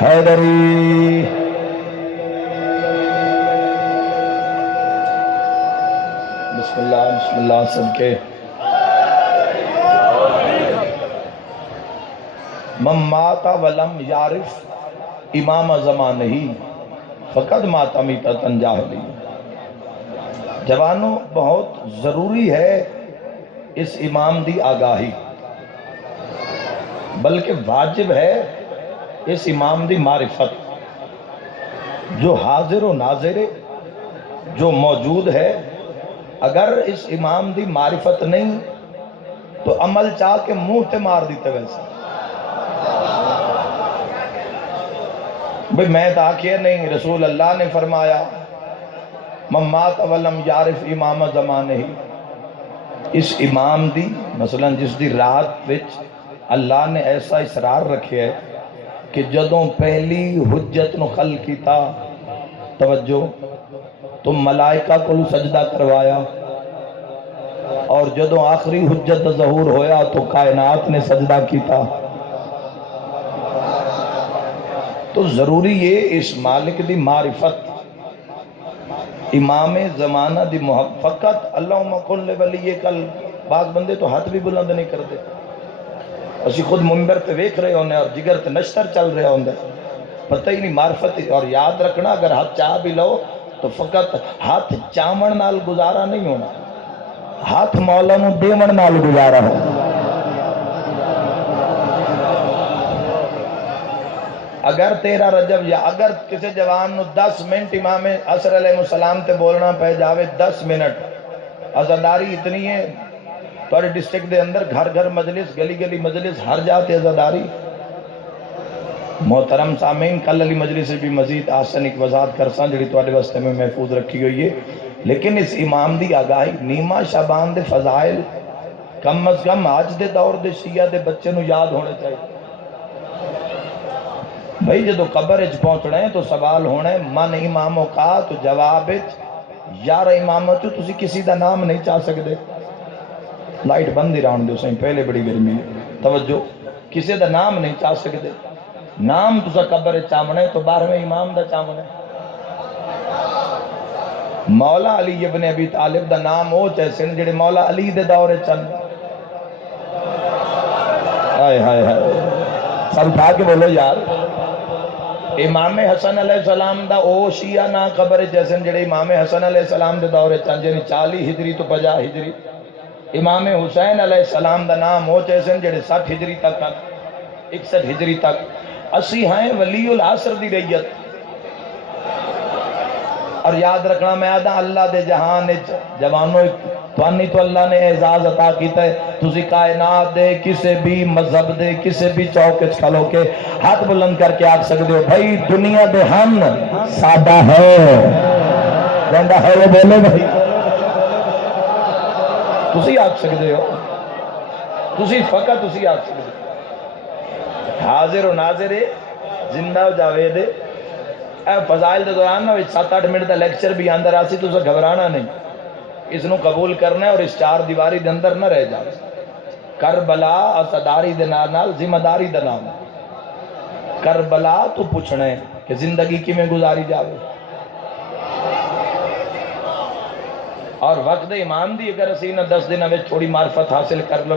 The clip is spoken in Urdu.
حیدری بسم اللہ سب کے من مات ولم یعرف امام زمانہ فقد مات میتۃ جاہلی۔ جوانوں، بہت ضروری ہے اس امام دی آگاہی، بلکہ واجب ہے اس امام دی معرفت۔ جو حاضر و ناظر جو موجود ہے، اگر اس امام دی معرفت نہیں تو عمل چاہ کے منہ تے مار دیتے ویسے بھئی میں تاکہ نہیں، رسول اللہ نے فرمایا من مات ولم یعرف امام زمانہ۔ اس امام دی مثلا جس دی رات وچ اللہ نے ایسا اصرار رکھے ہے کہ جدوں پہلی حجت نو خلق کیتا، توجہ، تو ملائکہ کو سجدہ کروایا، اور جدوں آخری حجت ظہور ہویا تو کائنات نے سجدہ کیتا۔ تو ضروری یہ اس مالک دی معرفت، امام زمانہ دی فقط اللہم قل ولی کل۔ بعض بندے تو ہاتھ بھی بلند نہیں کرتے، اسی خود منبر پہ ویکھ رہے ہونے اور جگر تے نشتر چل رہے ہوندے، پتہ ہی نہیں معرفت۔ اور یاد رکھنا، اگر ہاتھ چاہ بھی لو تو فقط ہاتھ چامن نال گزارا نہیں ہونا، ہاتھ مولا نو دیون نال گزارا ہو۔ اگر 13 رجب یا اگر کسی جوان نو 10 منٹ امام عصر علیہ السلام تے بولنا پہ جاوے، 10 منٹ، عزاداری اتنی ہے توڑے ڈسٹرکٹ دے اندر گھر گھر مجلس، گلی گلی مجلس، ہر جاتے عزاداری۔ محترم سامعین، کل علی مجلس بھی مزید آسن ایک وضاحت کرساں جڑی توڑے واسطے میں محفوظ رکھی ہوئی ہے، لیکن اس امام دی آگاہی نیمہ شعبان دے فضائل کم از کم آج دے دور دے شیعہ دے بچے نو یاد ہونے چاہیے۔ بھئی جدو قبر اچ پہنچنا ہے تو سوال ہونا ہے من اماموں کا، تو جواب یار امامت تسی کسی دا نام نہیں چاہ سکتے۔ لائٹ بند ہی راؤن دو سائیں، پہلے بڑی گرمی ہے، توجہ، کسی دا نام نہیں چاہ سکتے۔ نام تسا قبر اچ چاہنا ہے تو 12ویں امام دا چاہنا ہے۔ مولا علی ابن ابی طالب دا نام ہو چیسے جڑے مولا علی دے دور چن۔ ہائے ہائے ہائے، سب اٹھا کے بولو یار۔ امام حسن علیہ السلام دا او شیعہ نا قبر جیسے جڑے امام حسن علیہ السلام دے دور چن، جنہی 40 ہجری تو 50 ہجری۔ امام حسین علیہ السلام دا نام ہو چیسے جڑے 60 ہجری تک، 61 ہجری تک۔ اسی ہیں ولی العصر دی ریت۔ اور یاد رکھنا میں آدھا اللہ دے جہان جوانوں توانی تو اللہ نے اعزاز عطا کیتا ہے، تسی کائنات دے کسے بھی مذہب دے کسے بھی چوکچ کھلو کے ہاتھ بلند کر کے آگ سکتے ہو بھائی دنیا دے ہم سادہ ہے، جندہ ہے وہ بولے بھائی، تسی آگ سکتے ہو، تسی فقط تسی آگ سکتے ہو۔ حاضر و ناظر زندہ و جاوید اے فضائل دے دوران 7-8 منٹ دا لیکچر بھی اندر آسی، تو اسے گھبرانا نہیں، اس نو قبول کرنا ہے اور اس 4 دیواری دے اندر نہ رہ جائے۔ کربلا اصداری دے نال ذمہ داری دے نام، کربلا تو پوچھنا ہے کہ زندگی کی میں گزاری جاوے، اور وقت امام دی اگر اسی نہ 10 دن میں تھوڑی معرفت حاصل کر لو